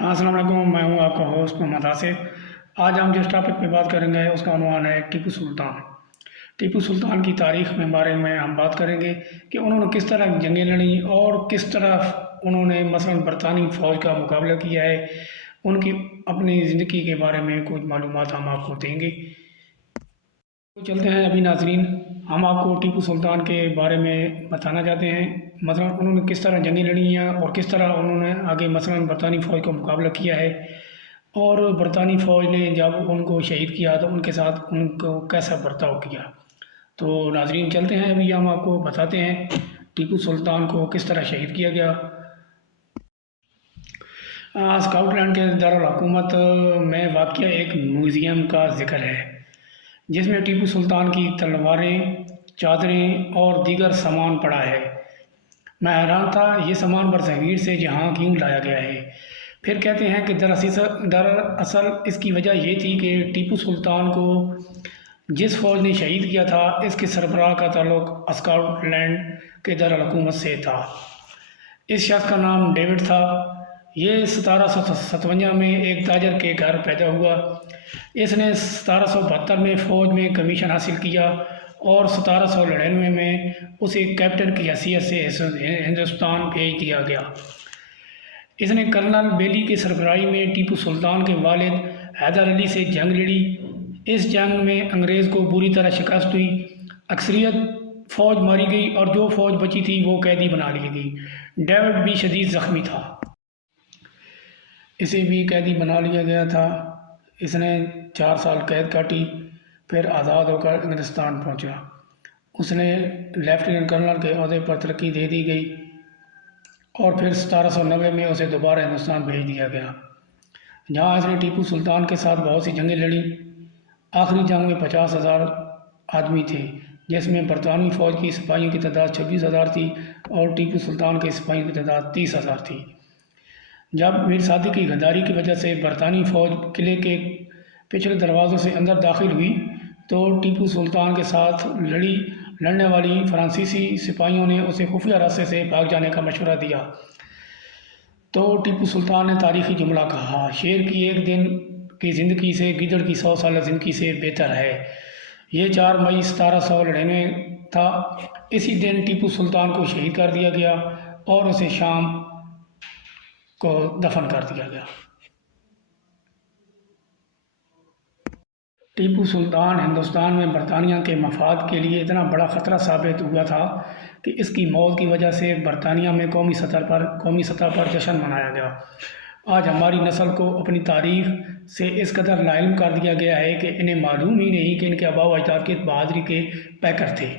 हाँ, अस्सलाम वालेकुम। मैं हूँ आपका होस्ट मोहम्मद आसिफ। आज हम जिस टॉपिक पे बात करेंगे उसका उन्वान है टीपू सुल्तान। टीपू सुल्तान की तारीख़ में बारे में हम बात करेंगे कि उन्होंने किस तरह जंगें लड़ी और किस तरह उन्होंने मसलन बरतानी फ़ौज का मुकाबला किया है। उनकी अपनी ज़िंदगी के बारे में कुछ मालूमात हम आपको देंगे। तो चलते हैं अभी नाज़रीन, हम आपको टीपू सुल्तान के बारे में बताना चाहते हैं। मसलन उन्होंने किस तरह जंगें लड़ी हैं और किस तरह उन्होंने आगे मसलन बरतानी फ़ौज का मुकाबला किया है, और बरतानी फ़ौज ने जब उनको शहीद किया तो उनके साथ उनको कैसा बर्ताव किया। तो नाज़रीन चलते हैं, अभी हम आपको बताते हैं टीपू सुल्तान को किस तरह शहीद किया गया। स्काउटलैंड के दारुल हुकूमत में वाक़या एक म्यूज़ियम का ज़िक्र है जिसमें टीपू सुल्तान की तलवारें, चादरें और दीगर सामान पड़ा है। मैं हैरान था, ये सामान बरसगीर से जहाँ क्यों लाया गया है। फिर कहते हैं कि दरअसल इसकी वजह ये थी कि टीपू सुल्तान को जिस फ़ौज ने शहीद किया था इसके सरबराह का ताल्लुक़ स्काउटलैंड के दारुल हुकूमत से था। इस शख्स का नाम डेविड था। ये 1757 में एक ताजर के घर पैदा हुआ। इसने 1772 में फ़ौज में कमीशन हासिल किया और 1799 में उसे कैप्टन की हैसियत से हिंदुस्तान भेज दिया गया। इसने कर्नल बेली की सरबराही में टीपू सुल्तान के वालिद हैदर अली से जंग लड़ी। इस जंग में अंग्रेज़ को बुरी तरह शिकस्त हुई। अक्सरियत फ़ौज मारी गई और जो फ़ौज बची थी वो कैदी बना ली गई। डेविड भी शदीद ज़ख्मी था, इसे भी कैदी बना लिया गया था। इसने 4 साल कैद काटी, फिर आज़ाद होकर इंग्लिस्तान पहुंचा। उसने लेफ्टिनेंट कर्नल के ओहदे पर तरक्की दे दी गई और फिर 1790 में उसे दोबारा हिंदुस्तान भेज दिया गया, जहां इसने टीपू सुल्तान के साथ बहुत सी जंगें लड़ी। आखिरी जंग में 50,000 आदमी थे, जिसमें बरतानवी फ़ौज की सिपाहियों की तादाद 26,000 थी और टीपू सुल्तान के सिपाहियों की तादाद 30,000 थी। जब मीर सादिक की गद्दारी की वजह से बरतानी फ़ौज किले के पिछले दरवाज़ों से अंदर दाखिल हुई तो टीपू सुल्तान के साथ लड़ने वाली फ्रांसीसी सिपाहियों ने उसे खुफिया रास्ते से भाग जाने का मशवरा दिया। तो टीपू सुल्तान ने तारीख़ी जुमला कहा, शेर की एक दिन की ज़िंदगी से गिदड़ की 100 साल ज़िंदगी से बेहतर है। ये 4 मई 1799 था। इसी दिन टीपू सुल्तान को शहीद कर दिया गया और उसे शाम को दफन कर दिया गया। टीपू सुल्तान हिंदुस्तान में बरतानिया के मफाद के लिए इतना बड़ा ख़तरा साबित हुआ था कि इसकी मौत की वजह से बरतानिया में कौमी सतह पर जश्न मनाया गया। आज हमारी नस्ल को अपनी तारीख़ से इस कदर लाइल्म कर दिया गया है कि इन्हें मालूम ही नहीं कि इनके आबा व अजदाद के बहादुरी के पैकर थे।